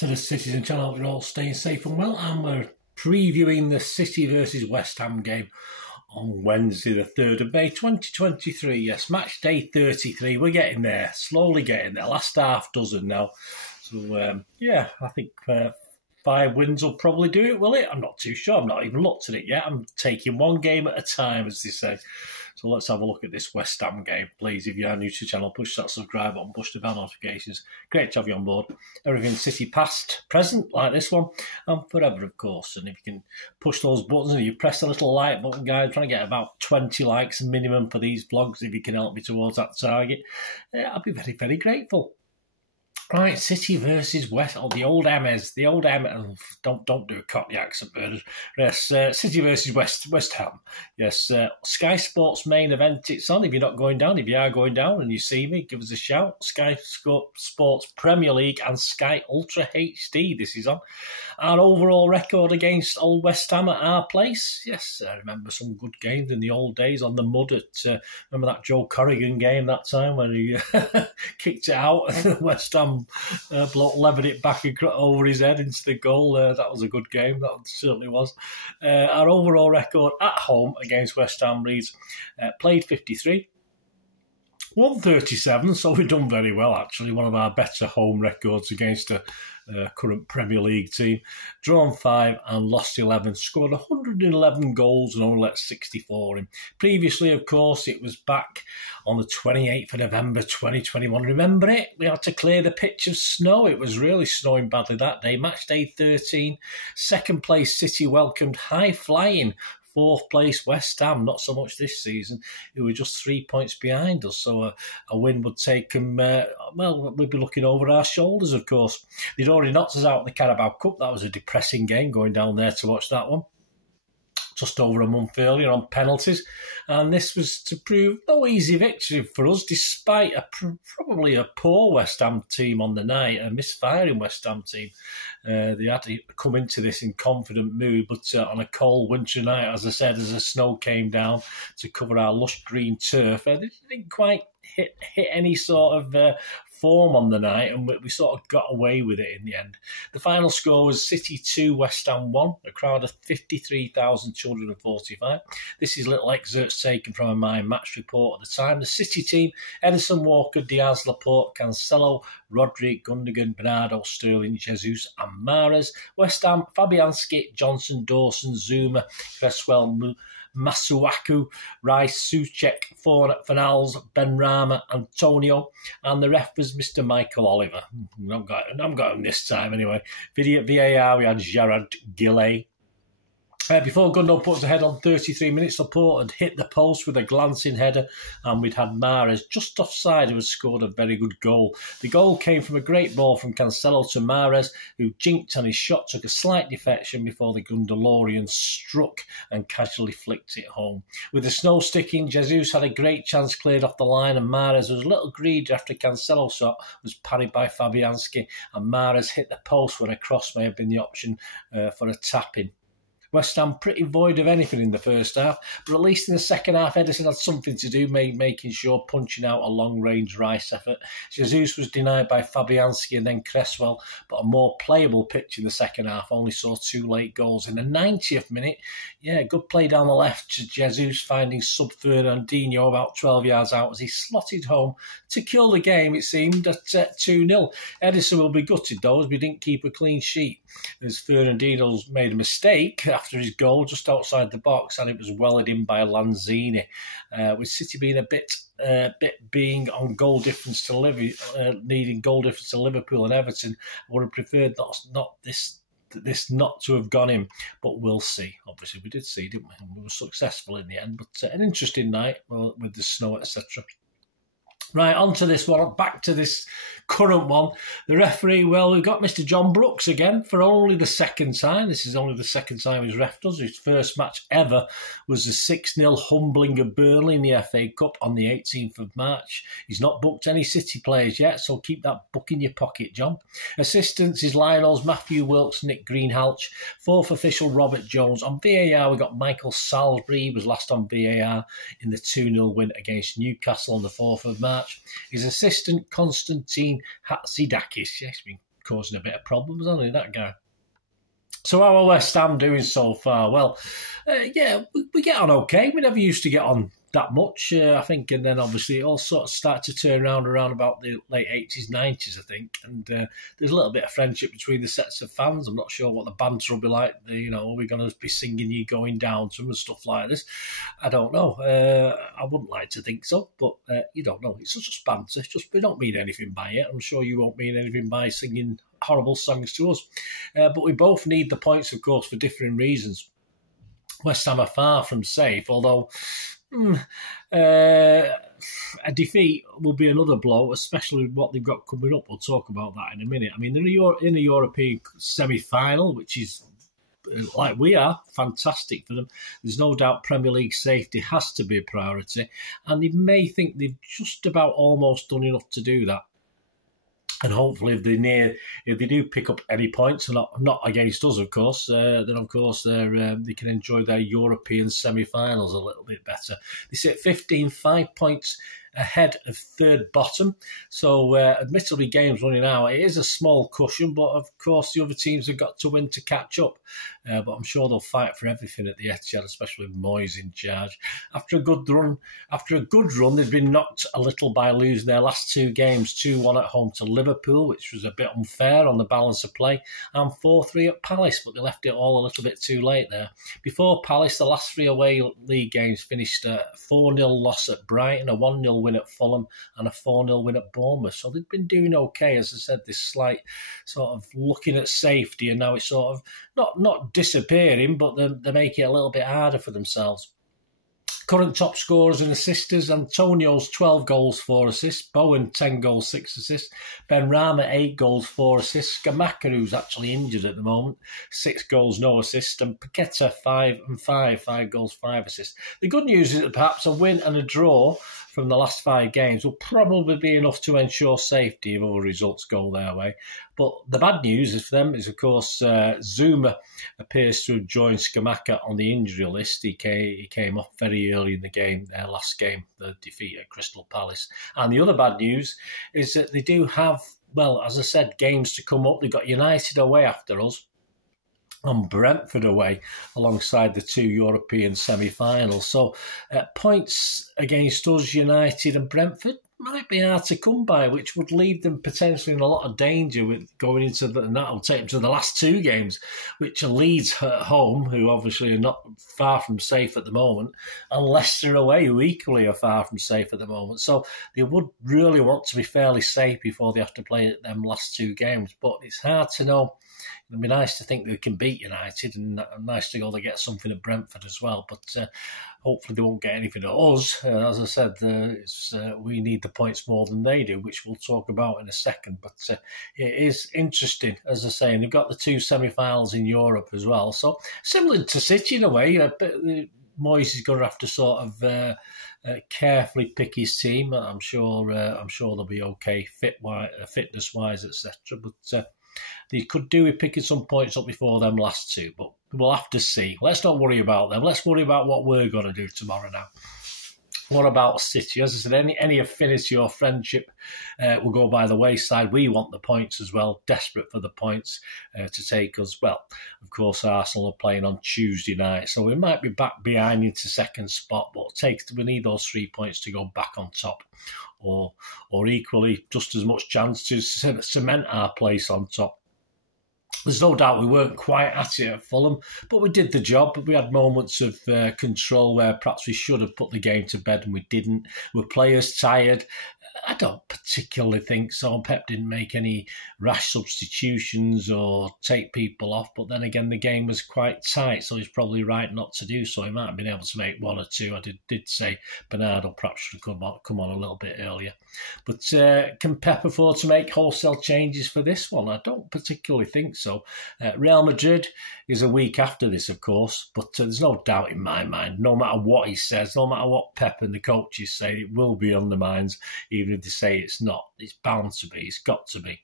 to the Citizen channel. Hope you're all staying safe and well, and we're previewing the City versus West Ham game on Wednesday the 3rd of May 2023. Yes, match day 33. We're getting there, slowly getting there. Last half dozen now. So, yeah, I think 5 wins will probably do it, will it? I'm not too sure. I've not even looked at it yet. I'm taking one game at a time, as they say. So let's have a look at this West Ham game. Please, if you are new to the channel, push that subscribe button, push the bell notifications. Great to have you on board. Everything City past, present, like this one, and forever, of course. And if you can push those buttons and you press the little like button, guys, I'm trying to get about 20 likes minimum for these vlogs. If you can help me towards that target, I'll be very, very grateful. Right, City versus West. Oh, the old M's. The old M. Oh, don't do a Cockney accent, Bernard. Yes, City versus West Ham. Yes, Sky Sports main event. It's on. If you're not going down, if you are going down and you see me, give us a shout. Sky Sports Premier League and Sky Ultra HD. This is on. Our overall record against old West Ham at our place. Yes, I remember some good games in the old days on the mud. Remember that Joe Corrigan game that time when he kicked it out and West Ham bloke levered it back over his head into the goal. That was a good game. That certainly was. Our overall record at home against West Ham reads played 53, won 37, so we've done very well, actually. One of our better home records against a current Premier League team. Drawn 5 and lost 11. Scored 111 goals and only let 64 in. Previously, of course, it was back on the 28th of November 2021. Remember it? We had to clear the pitch of snow. It was really snowing badly that day. Match day 13. Second place City welcomed high-flying 4th place West Ham, not so much this season, who were just 3 points behind us. So a win would take them, well, we'd be looking over our shoulders, of course. They'd already knocked us out in the Carabao Cup. That was a depressing game, going down there to watch that one. Just over a month earlier on penalties. And this was to prove no easy victory for us, despite probably a poor West Ham team on the night, a misfiring West Ham team. They had to come into this in confident mood, but on a cold winter night, as I said, as the snow came down to cover our lush green turf, they didn't quite hit any sort of form on the night, and we sort of got away with it in the end. The final score was City 2, West Ham 1, a crowd of 53,245. This is little excerpts taken from my match report at the time. The City team: Edison, Walker, Diaz, Laporte, Cancelo, Rodri, Gundogan, Bernardo, Sterling, Jesus and Mahrez. West Ham: Fabianski, Johnson, Dawson, Zuma, Cresswell, Masuaku, Rice, Souček, Fornals, Benrahma, Antonio, and the ref was Mr. Michael Oliver. I've got him this time anyway. VAR, we had Gerard Gillet. Before Gundo puts the head on 33 minutes, Laporte had hit the post with a glancing header, and we'd had Mahrez just offside who had scored a very good goal. The goal came from a great ball from Cancelo to Mahrez, who jinked on his shot, took a slight deflection before the Gundolorian struck and casually flicked it home. With the snow sticking, Jesus had a great chance cleared off the line, and Mahrez was a little greedy after Cancelo's shot was parried by Fabianski, and Mahrez hit the post when a cross may have been the option for a tap-in. West Ham pretty void of anything in the first half, but at least in the second half, Edison had something to do, making sure, punching out a long-range Rice effort. Jesus was denied by Fabianski and then Cresswell, but a more playable pitch in the second half only saw 2 late goals. In the 90th minute, yeah, good play down the left to Jesus, finding sub Fernandinho about 12 yards out as he slotted home to kill the game, it seemed, at 2-0. Edison will be gutted, though, as we didn't keep a clean sheet, as Fernandinho's made a mistake after his goal just outside the box, and it was wellied in by Lanzini. With City being a bit being on goal difference to needing goal difference to Liverpool and Everton, I would have preferred this not to have gone in, but we'll see. Obviously, we did see, didn't we? And we were successful in the end, but an interesting night with the snow, etc. Right, on to this one, back to this current one. The referee, well, we've got Mr. John Brooks again for only the second time. This is only the second time he's refed us. His first match ever was the 6-0 humbling of Burnley in the FA Cup on the 18th of March. He's not booked any City players yet, so keep that book in your pocket, John. Assistants is Lionel's Matthew Wilkes, Nick Greenhalgh. 4th official, Robert Jones. On VAR, we got Michael Salisbury. He was last on VAR in the 2-0 win against Newcastle on the 4th of March. His assistant, Konstantin Hatzidakis. Yes, been causing a bit of problems, hasn't he, that guy? So how are West Ham doing so far? Well, yeah, we get on okay. We never used to get on that much, I think, and then obviously it all sort of started to turn around about the late 80s, 90s, I think, and there's a little bit of friendship between the sets of fans. I'm not sure what the banter will be like. Are we going to be singing You Going Down to them and stuff like this? I don't know. I wouldn't like to think so, but you don't know. It's just banter. We don't mean anything by it. I'm sure you won't mean anything by singing horrible songs to us. But we both need the points, of course, for differing reasons. West Ham are far from safe, although a defeat will be another blow, especially with what they've got coming up. We'll talk about that in a minute. I mean, they're in a European semi-final, which is, like we are, fantastic for them. There's no doubt Premier League safety has to be a priority, and they may think they've just about almost done enough to do that. And hopefully, if they do pick up any points, and not against us, of course, then of course they can enjoy their European semi-finals a little bit better. They sit 5 points ahead of third bottom. So admittedly, games running out, it is a small cushion, but of course the other teams have got to win to catch up. But I'm sure they'll fight for everything at the Etihad, especially with Moyes in charge. After a good run, they've been knocked a little by losing their last 2 games, 2-1 at home to Liverpool, which was a bit unfair on the balance of play, and 4-3 at Palace, but they left it all a little bit too late there. Before Palace, the last 3 away league games finished a 4-0 loss at Brighton, a 1-0 win at Fulham, and a 4-0 win at Bournemouth. So they've been doing okay, as I said, this slight sort of looking at safety, and now it's sort of not disappearing, but they make it a little bit harder for themselves. Current top scorers and assisters: Antonio's 12 goals, 4 assists. Bowen, 10 goals, 6 assists. Benrahma, 8 goals, 4 assists. Scamacca, who's actually injured at the moment, 6 goals, no assists. And Paqueta, 5 goals, 5 assists. The good news is that perhaps a win and a draw from the last 5 games will probably be enough to ensure safety if other results go their way. But the bad news for them is, of course, Zuma appears to have joined Scamacca on the injury list. He came off very early in the game, their last game, the defeat at Crystal Palace. And the other bad news is that they do have, well, as I said, games to come up. They've got United away after us, and Brentford away alongside the 2 European semi-finals. So points against us, United and Brentford, might be hard to come by, which would leave them potentially in a lot of danger with going into and that'll take them to the last 2 games, which are Leeds at home, who obviously are not far from safe at the moment, and Leicester away, who equally are far from safe at the moment. So they would really want to be fairly safe before they have to play them last 2 games. But it's hard to know. It'd be nice to think they can beat United, and nice to go they get something at Brentford as well. But hopefully they won't get anything at us. As I said, we need the points more than they do, which we'll talk about in a second. But it is interesting, as I say, and they've got the 2 semi-finals in Europe as well. So similar to City in a way, Moyes is going to have to sort of carefully pick his team. I'm sure they'll be okay, fitness-wise, etc. But they could do with picking some points up before them last 2, but we'll have to see. Let's not worry about them. Let's worry about what we're going to do tomorrow now. What about City? As I said, any affinity or friendship will go by the wayside. We want the points as well, desperate for the points to take us. Well, of course, Arsenal are playing on Tuesday night, so we might be back behind into second spot, but we need those 3 points to go back on top. Or equally, just as much chance to cement our place on top. There's no doubt we weren't quite at it at Fulham, but we did the job. We had moments of control where perhaps we should have put the game to bed and we didn't. Were players tired? I don't particularly think so. Pep didn't make any rash substitutions or take people off, but then again, the game was quite tight, so he's probably right not to do so. He might have been able to make 1 or 2. I did say Bernardo perhaps should have come on a little bit earlier. But can Pep afford to make wholesale changes for this one? I don't particularly think so. Real Madrid is a week after this, of course, but there's no doubt in my mind, no matter what he says, no matter what Pep and the coaches say, it will be on the minds, even if they say it's not. It's bound to be. It's got to be.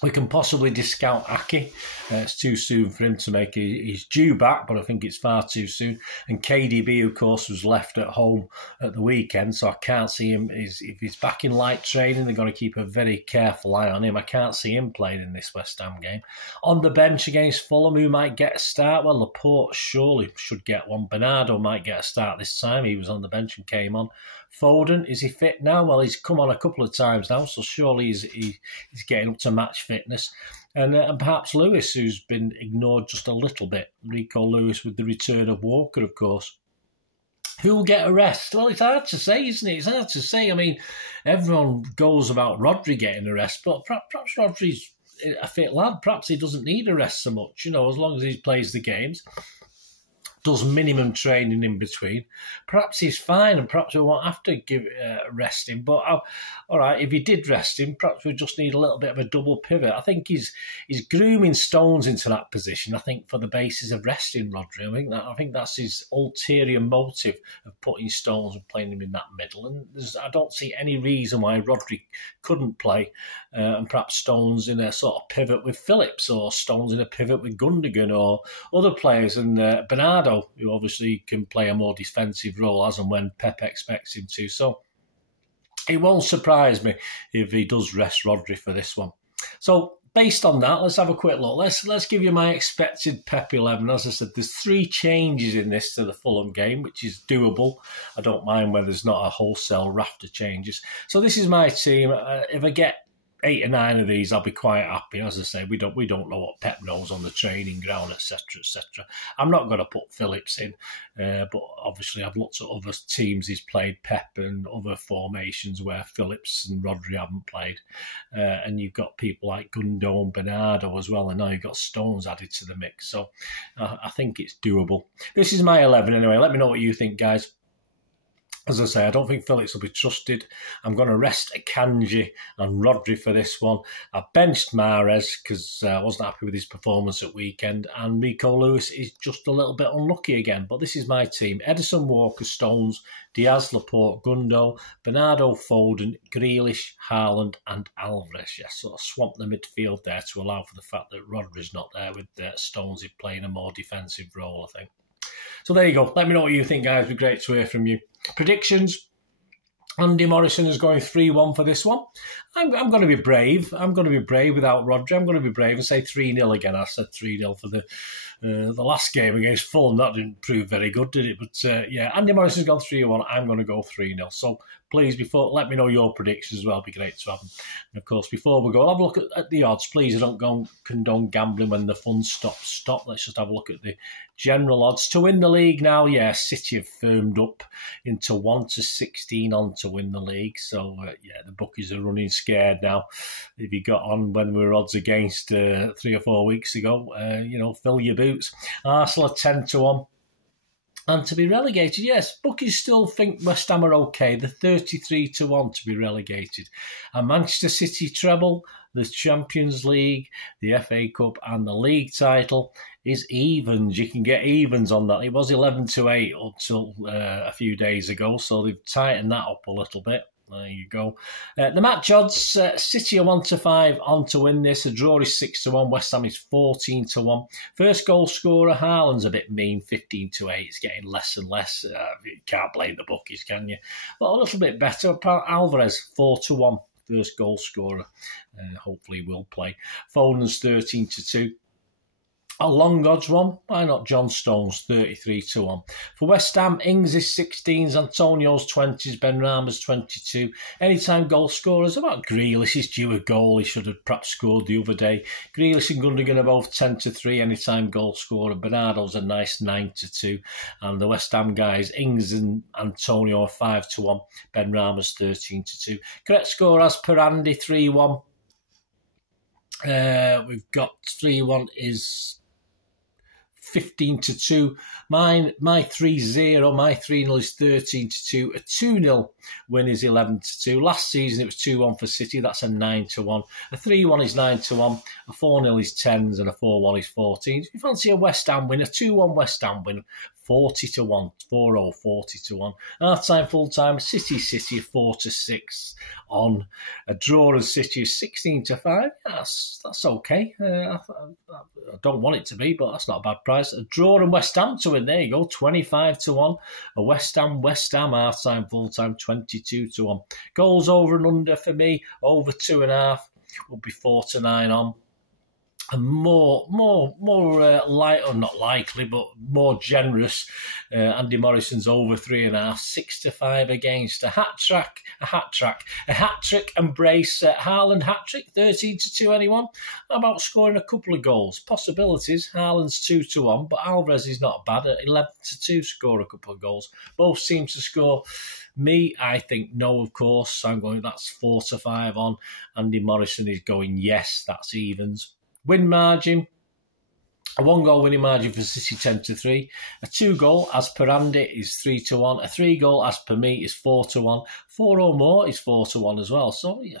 We can possibly discount Aki. It's too soon for him to make his due back, but I think it's far too soon. And KDB, of course, was left at home at the weekend, so I can't see him. If he's back in light training, they're going to keep a very careful eye on him. I can't see him playing in this West Ham game. On the bench against Fulham, who might get a start? Well, Laporte surely should get one. Bernardo might get a start this time. He was on the bench and came on. Foden, is he fit now? Well, he's come on a couple of times now, so surely he's getting up to match fitness. And perhaps Lewis, who's been ignored just a little bit. Rico Lewis with the return of Walker, of course. Who will get a rest? Well, it's hard to say, isn't it? It's hard to say. I mean, everyone goes about Rodri getting a rest, but perhaps Rodri's a fit lad. Perhaps he doesn't need a rest so much, as long as he plays the games. Does minimum training in between. Perhaps he's fine and perhaps we won't have to rest him. But, all right, if he did rest him, perhaps we just need a little bit of a double pivot. I think he's grooming Stones into that position, I think, for the basis of resting Rodri. I think that's his ulterior motive of putting Stones and playing him in that middle. And I don't see any reason why Rodri couldn't play and perhaps Stones in a sort of pivot with Phillips or Stones in a pivot with Gundogan or other players. And Bernardo, who obviously can play a more defensive role as and when Pep expects him to. So it won't surprise me if he does rest Rodri for this one. So based on that, let's have a quick look. Let's give you my expected Pep 11. As I said, there's 3 changes in this to the Fulham game, which is doable. I don't mind where there's not a wholesale raft of changes. So this is my team. If I get 8 or 9 of these, I'll be quite happy. As I say, we don't know what Pep knows on the training ground, etc., etc. I'm not going to put Phillips in, but obviously I've looked at other teams he's played Pep and other formations where Phillips and Rodri haven't played, and you've got people like Gundo and Bernardo as well, and now you've got Stones added to the mix. So I think it's doable. This is my 11 anyway. Let me know what you think, guys. As I say, I don't think Phillips will be trusted. I'm going to rest Akanji and Rodri for this one. I benched Mahrez because I wasn't happy with his performance at weekend. And Rico Lewis is just a little bit unlucky again. But this is my team. Edison, Walker, Stones, Diaz, Laporte, Gundo, Bernardo, Foden, Grealish, Haaland and Alvarez. Yes, sort of swamp the midfield there to allow for the fact that Rodri's not there with Stones playing a more defensive role, I think. So there you go. Let me know what you think, guys. It'd be great to hear from you. Predictions. Andy Morrison is going 3-1 for this one. I'm going to be brave. I'm going to be brave without Rodri. I'm going to be brave and say 3-0 again. I said 3-0 for the last game against Fulham. That didn't prove very good, did it? But yeah, Andy Morrison's gone 3-1. I'm going to go 3-0. So please, let me know your predictions as well. It'd be great to have them. And of course, before we go, I'll have a look at the odds. Please, I don't condone gambling when the fun stops. Stop. Let's just have a look at the general odds. To win the league now, yeah, City have firmed up into 1-16 on to win the league. So, yeah, the bookies are running scared now. If you got on when we were odds against 3 or 4 weeks ago, fill your boots. Arsenal are 10-1. And to be relegated, yes, bookies still think West Ham are okay. They're 33-1 to be relegated. And Manchester City treble, the Champions League, the FA Cup and the league title is evens. You can get evens on that. It was 11-8 until a few days ago, so they've tightened that up a little bit. There you go. The match odds, City are 1-5 on to win this. A draw is 6-1. West Ham is 14-1. First goal scorer, Haaland's a bit mean, 15-8. It's getting less and less. You can't blame the bookies, can you? But a little bit better. Alvarez, 4-1. First goal scorer. Hopefully will play. Foden's 13-2. A long odds one, why not John Stones, 33-1. For West Ham, Ings is 16s, Antonio's 20s, Ben Rama's 22. Anytime goal scorers, about Grealish is due a goal. He should have perhaps scored the other day. Grealish and Gundogan are both 10-3, anytime goal scorer. Bernardo's a nice 9-2. And the West Ham guys, Ings and Antonio are 5-1. Ben Rama's 13-2. Correct score as per Andy, 3-1. We've got 3-1 is 15-2. My 3-0, my 3-0 is 13-2. A 2-0 win is 11-2. Last season it was 2-1 for City. That's a 9-1. A 3-1 is 9-1. A 4-0 is 10s, and a 4-1 is 14s. If you fancy a West Ham win, a 2-1 West Ham win, 40-1, 4-0, 40-1. Half-time, full-time, City 4-6 on. A draw of City is 16-5. That's okay. I don't want it to be, but that's not a bad price. A draw and West Ham to win. There you go, 25-1. A West Ham half-time, full-time, 22-1. Goals over and under for me, over 2.5 will be 4-9 on. And more light, or not likely, but more generous. Andy Morrison's over 3.5, 6-5 against. A hat trick and brace. Haaland hat trick, 13-2. Anyone? How about scoring a couple of goals? Possibilities. Haaland's 2-1, but Alvarez is not bad at 11-2. Score a couple of goals. Both seem to score. Me, I think no, of course. So I'm going, that's 4-5 on. Andy Morrison is going yes, that's evens. Win margin, a 1-goal winning margin for City 10-3. A 2-goal as per Andy is 3-1. A 3-goal as per me is 4-1. 4 or more is 4-1 as well. So you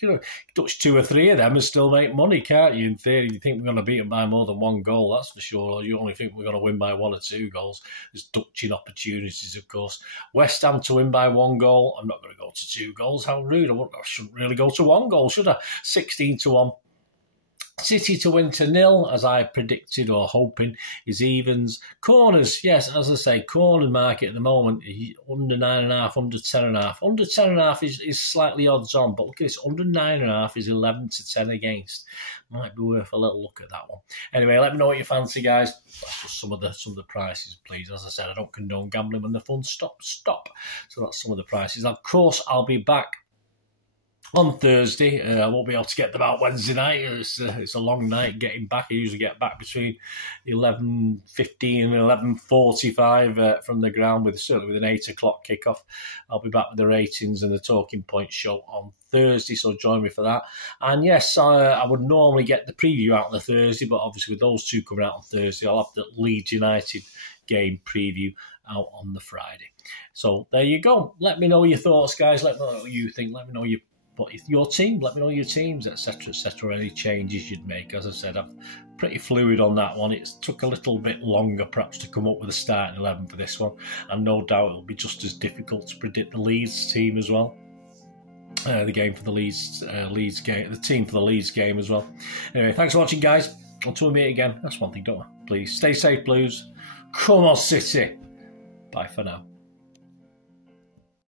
can touch 2 or 3 of them and still make money, can't you? In theory, you think we're going to beat them by more than 1 goal, that's for sure. Or you only think we're going to win by 1 or 2 goals. There's touching opportunities, of course. West Ham to win by 1 goal. I'm not going to go to 2 goals. How rude. I shouldn't really go to 1 goal, should I? 16-1. City to win to 0, as I predicted or hoping, is evens. Corners, yes, as I say, corner market at the moment, under 9.5, under 10.5. Under 10.5 is slightly odds on, but look at this, under 9.5 is 11-10 against. Might be worth a little look at that one. Anyway, let me know what you fancy, guys. That's just some of the prices, please. As I said, I don't condone gambling when the fun stops. So that's some of the prices. Of course, I'll be back on Thursday. I won't be able to get them out Wednesday night. It's a long night getting back. I usually get back between 11:15 and 11:45 from the ground, certainly with an 8 o'clock kickoff. I'll be back with the ratings and the Talking Point show on Thursday, so join me for that. And yes, I would normally get the preview out on the Thursday, but obviously with those two coming out on Thursday, I'll have the Leeds United game preview out on the Friday. So there you go. Let me know your thoughts, guys. Let me know what you think. Let me know your team, let me know your teams, etc., any changes you'd make. As I said, I'm pretty fluid on that one. It took a little bit longer perhaps to come up with a starting 11 for this one, and no doubt it'll be just as difficult to predict the Leeds team as well. The game for the Leeds game, the team for the Leeds game as well. Anyway, thanks for watching, guys. Until we meet again, that's one thing, don't I? Please stay safe, Blues. Come on, City. Bye for now.